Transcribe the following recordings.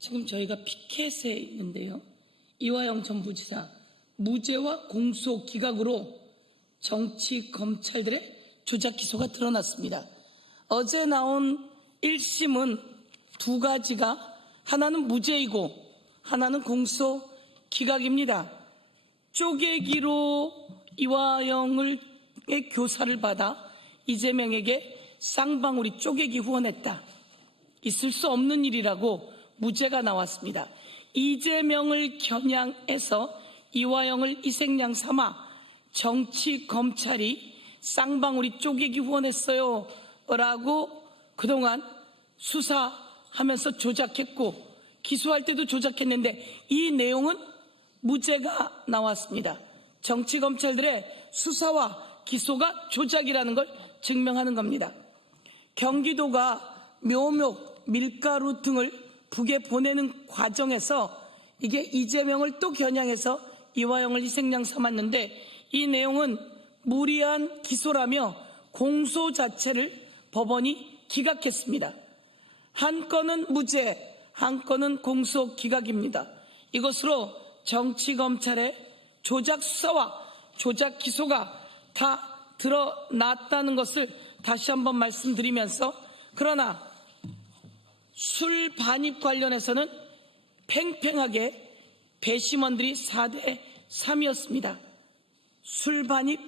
지금 저희가 피켓에 있는데요. 이화영 전 부지사 무죄와 공소 기각으로 정치 검찰들의 조작 기소가 드러났습니다. 어제 나온 1심은 두 가지가 하나는 무죄이고 하나는 공소 기각입니다. 쪼개기로 이화영의 교사를 받아 이재명에게 쌍방울이 쪼개기 후원했다. 있을 수 없는 일이라고 무죄가 나왔습니다. 이재명을 겨냥해서 이화영을 희생양 삼아 정치 검찰이 쌍방울이 쪼개기 후원했어요 라고 그동안 수사하면서 조작했고 기소할 때도 조작했는데 이 내용은 무죄가 나왔습니다. 정치 검찰들의 수사와 기소가 조작이라는 걸 증명하는 겁니다. 경기도가 묘목, 밀가루 등을 북에 보내는 과정에서 이게 이재명을 또 겨냥해서 이화영을 희생양 삼았는데 이 내용은 무리한 기소라며 공소 자체를 법원이 기각했습니다. 한 건은 무죄, 한 건은 공소 기각입니다. 이것으로 정치검찰의 조작 수사와 조작 기소가 다 드러났다는 것을 다시 한번 말씀드리면서 그러나 술 반입 관련해서는 팽팽하게 배심원들이 4대 3이었습니다. 술 반입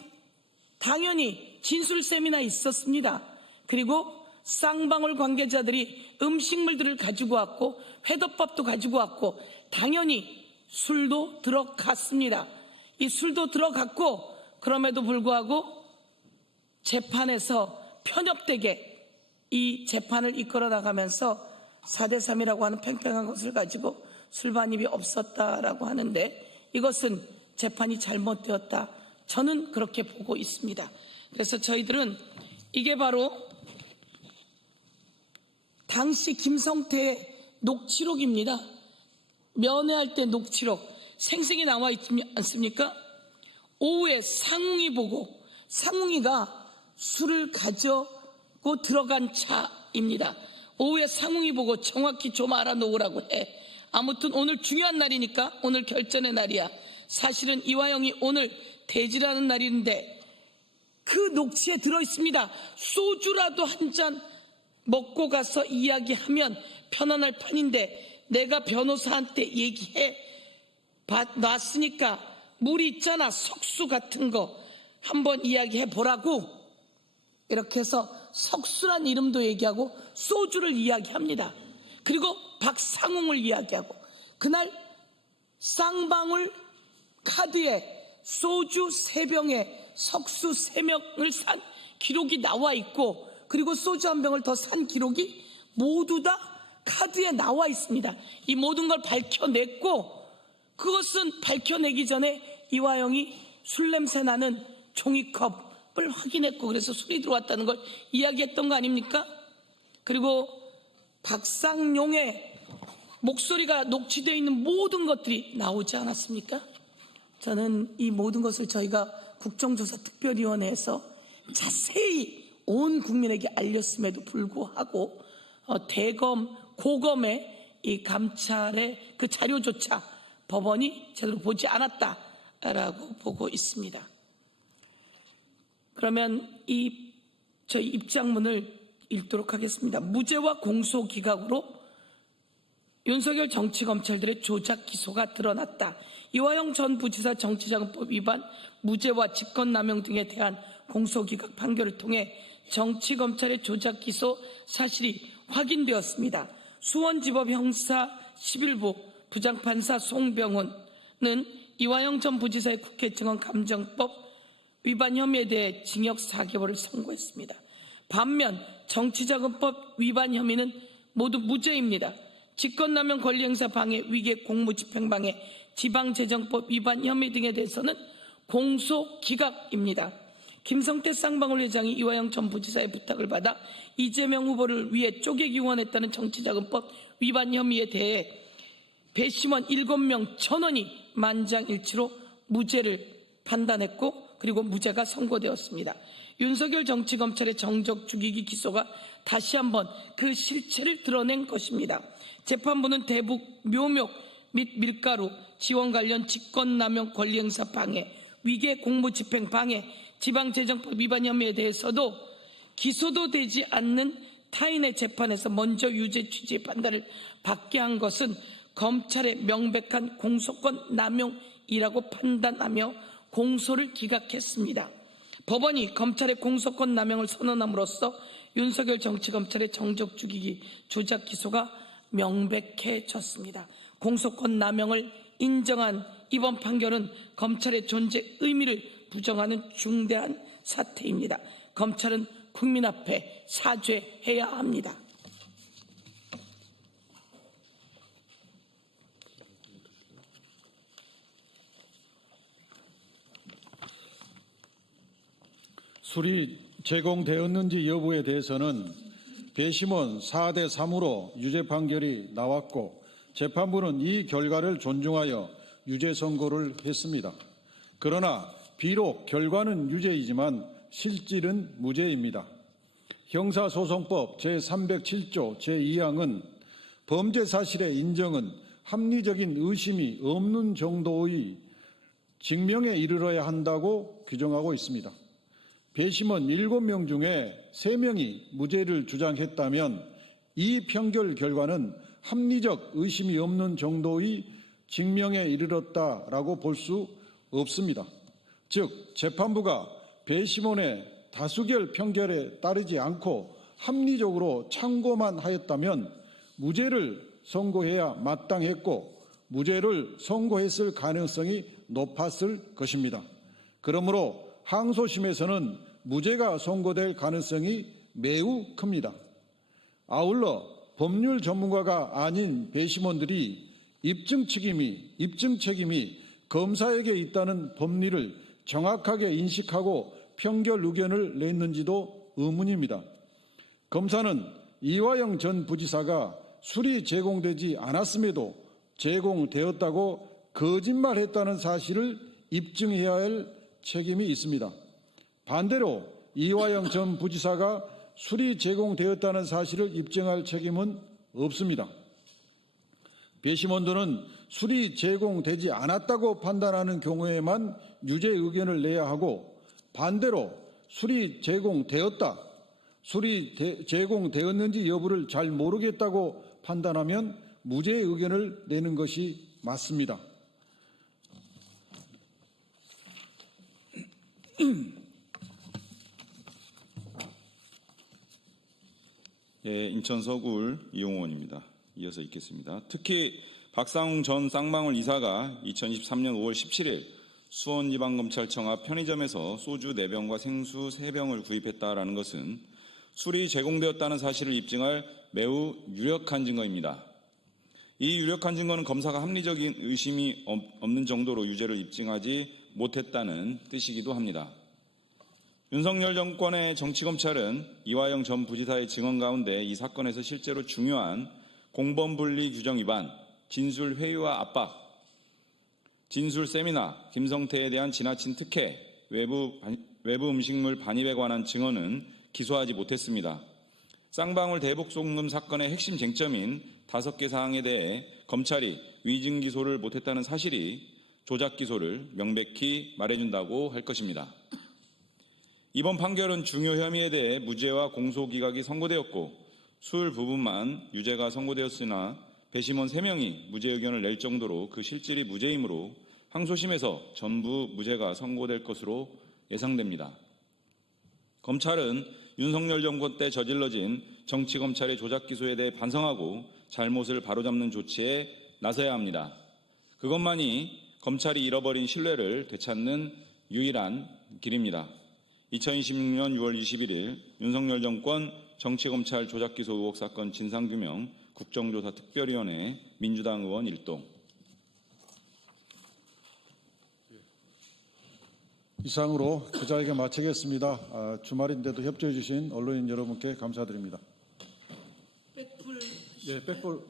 당연히 진술 세미나 있었습니다. 그리고 쌍방울 관계자들이 음식물들을 가지고 왔고 회덮밥도 가지고 왔고 당연히 술도 들어갔습니다. 이 술도 들어갔고 그럼에도 불구하고 재판에서 편협되게 이 재판을 이끌어 나가면서 4대 3이라고 하는 팽팽한 것을 가지고 술 반입이 없었다라고 하는데 이것은 재판이 잘못되었다. 저는 그렇게 보고 있습니다. 그래서 저희들은 이게 바로 당시 김성태의 녹취록입니다. 면회할 때 녹취록 생생히 나와 있지 않습니까? 오후에 상웅이 보고 상웅이가 술을 가져고 들어간 차입니다. 오후에 상웅이 보고 정확히 좀 알아놓으라고 해. 아무튼 오늘 중요한 날이니까 오늘 결전의 날이야. 사실은 이화영이 오늘 대지라는 날인데 그 녹취에 들어있습니다. 소주라도 한 잔 먹고 가서 이야기하면 편안할 판인데 내가 변호사한테 얘기해 놨으니까 물이 있잖아. 석수 같은 거 한번 이야기해 보라고 이렇게 해서 석수란 이름도 얘기하고 소주를 이야기합니다. 그리고 박상웅을 이야기하고 그날 쌍방울 카드에 소주 3병에 석수 3병을 산 기록이 나와 있고 그리고 소주 1병을 더 산 기록이 모두 다 카드에 나와 있습니다. 이 모든 걸 밝혀냈고 그것은 밝혀내기 전에 이화영이 술 냄새 나는 종이컵을 확인했고 그래서 술이 들어왔다는 걸 이야기했던 거 아닙니까? 그리고 박상용의 목소리가 녹취되어 있는 모든 것들이 나오지 않았습니까? 저는 이 모든 것을 저희가 국정조사특별위원회에서 자세히 온 국민에게 알렸음에도 불구하고 대검, 고검의 이 감찰의 그 자료조차 법원이 제대로 보지 않았다라고 보고 있습니다. 그러면 저희 입장문을 읽도록 하겠습니다. 무죄와 공소 기각으로 윤석열 정치검찰들의 조작 기소가 드러났다. 이화영 전 부지사 정치자금법 위반, 무죄와 직권남용 등에 대한 공소기각 판결을 통해 정치검찰의 조작 기소 사실이 확인되었습니다. 수원지법 형사 11부 부장판사 송병훈은 이화영 전 부지사의 국회 증언 감정법 위반 혐의에 대해 징역 4개월을 선고했습니다. 반면 정치자금법 위반 혐의는 모두 무죄입니다. 직권남용 권리행사 방해, 위계 공무집행방해, 지방재정법 위반 혐의 등에 대해서는 공소기각입니다. 김성태 쌍방울 회장이 이화영 전 부지사의 부탁을 받아 이재명 후보를 위해 쪼개기 후원했다는 정치자금법 위반 혐의에 대해 배심원 7명 전원이 만장일치로 무죄를 판단했고 그리고 무죄가 선고되었습니다. 윤석열 정치검찰의 정적 죽이기 기소가 다시 한번 그 실체를 드러낸 것입니다. 재판부는 대북, 묘목 및 밀가루, 지원 관련 직권남용 권리행사 방해, 위계 공무집행 방해, 지방재정법 위반 혐의에 대해서도 기소도 되지 않는 타인의 재판에서 먼저 유죄 취지의 판단을 받게 한 것은 검찰의 명백한 공소권 남용이라고 판단하며 공소를 기각했습니다. 법원이 검찰의 공소권 남용을 선언함으로써 윤석열 정치검찰의 정적 죽이기 조작 기소가 명백해졌습니다. 공소권 남용을 인정한 이번 판결은 검찰의 존재 의미를 부정하는 중대한 사태입니다. 검찰은 국민 앞에 사죄해야 합니다. 술이 제공되었는지 여부에 대해서는 배심원 4대 3으로 유죄 판결이 나왔고 재판부는 이 결과를 존중하여 유죄 선고를 했습니다. 그러나 비록 결과는 유죄이지만 실질은 무죄입니다. 형사소송법 제307조 제2항은 범죄 사실의 인정은 합리적인 의심이 없는 정도의 증명에 이르러야 한다고 규정하고 있습니다. 배심원 7명 중에 3명이 무죄를 주장했다면 이 판결 결과는 합리적 의심이 없는 정도의 증명에 이르렀다라고 볼 수 없습니다. 즉 재판부가 배심원의 다수결 판결에 따르지 않고 합리적으로 참고만 하였다면 무죄를 선고해야 마땅했고 무죄를 선고했을 가능성이 높았을 것입니다. 그러므로 항소심에서는 무죄가 선고될 가능성이 매우 큽니다. 아울러 법률 전문가가 아닌 배심원들이 입증 책임이 검사에게 있다는 법리를 정확하게 인식하고 판결 의견을 냈는지도 의문입니다. 검사는 이화영 전 부지사가 술이 제공되지 않았음에도 제공되었다고 거짓말했다는 사실을 입증해야 할 책임이 있습니다. 반대로 이화영 전 부지사가 술이 제공되었다는 사실을 입증할 책임은 없습니다. 배심원들은 술이 제공되지 않았다고 판단하는 경우에만 유죄 의견을 내야 하고 반대로 술이 제공되었는지 여부를 잘 모르겠다고 판단하면 무죄 의견을 내는 것이 맞습니다. 예, 인천 서구울 이용원입니다. 이어서 읽겠습니다. 특히 박상웅 전 쌍방울 이사가 2023년 5월 17일 수원지방검찰청 앞 편의점에서 소주 4병과 생수 3병을 구입했다라는 것은 술이 제공되었다는 사실을 입증할 매우 유력한 증거입니다. 이 유력한 증거는 검사가 합리적인 의심이 없는 정도로 유죄를 입증하지 못했다는 뜻이기도 합니다. 윤석열 정권의 정치검찰은 이화영 전 부지사의 증언 가운데 이 사건에서 실제로 중요한 공범분리 규정 위반, 진술 회유와 압박, 진술 세미나, 김성태에 대한 지나친 특혜, 외부 음식물 반입에 관한 증언은 기소하지 못했습니다. 쌍방울 대북송금 사건의 핵심 쟁점인 5개 사항에 대해 검찰이 위증 기소를 못했다는 사실이 조작 기소를 명백히 말해준다고 할 것입니다. 이번 판결은 중요 혐의에 대해 무죄와 공소기각이 선고되었고 술 부분만 유죄가 선고되었으나 배심원 3명이 무죄 의견을 낼 정도로 그 실질이 무죄이므로 항소심에서 전부 무죄가 선고될 것으로 예상됩니다. 검찰은 윤석열 정권 때 저질러진 정치검찰의 조작 기소에 대해 반성하고 잘못을 바로잡는 조치에 나서야 합니다. 그것만이 검찰이 잃어버린 신뢰를 되찾는 유일한 길입니다. 2026년 6월 21일 윤석열 정권 정치검찰 조작기소 의혹 사건 진상규명 국정조사 특별위원회 민주당 의원 1동. 이상으로 기자회견 마치겠습니다. 주말인데도 협조해 주신 언론인 여러분께 감사드립니다. 백불. 네, 백불.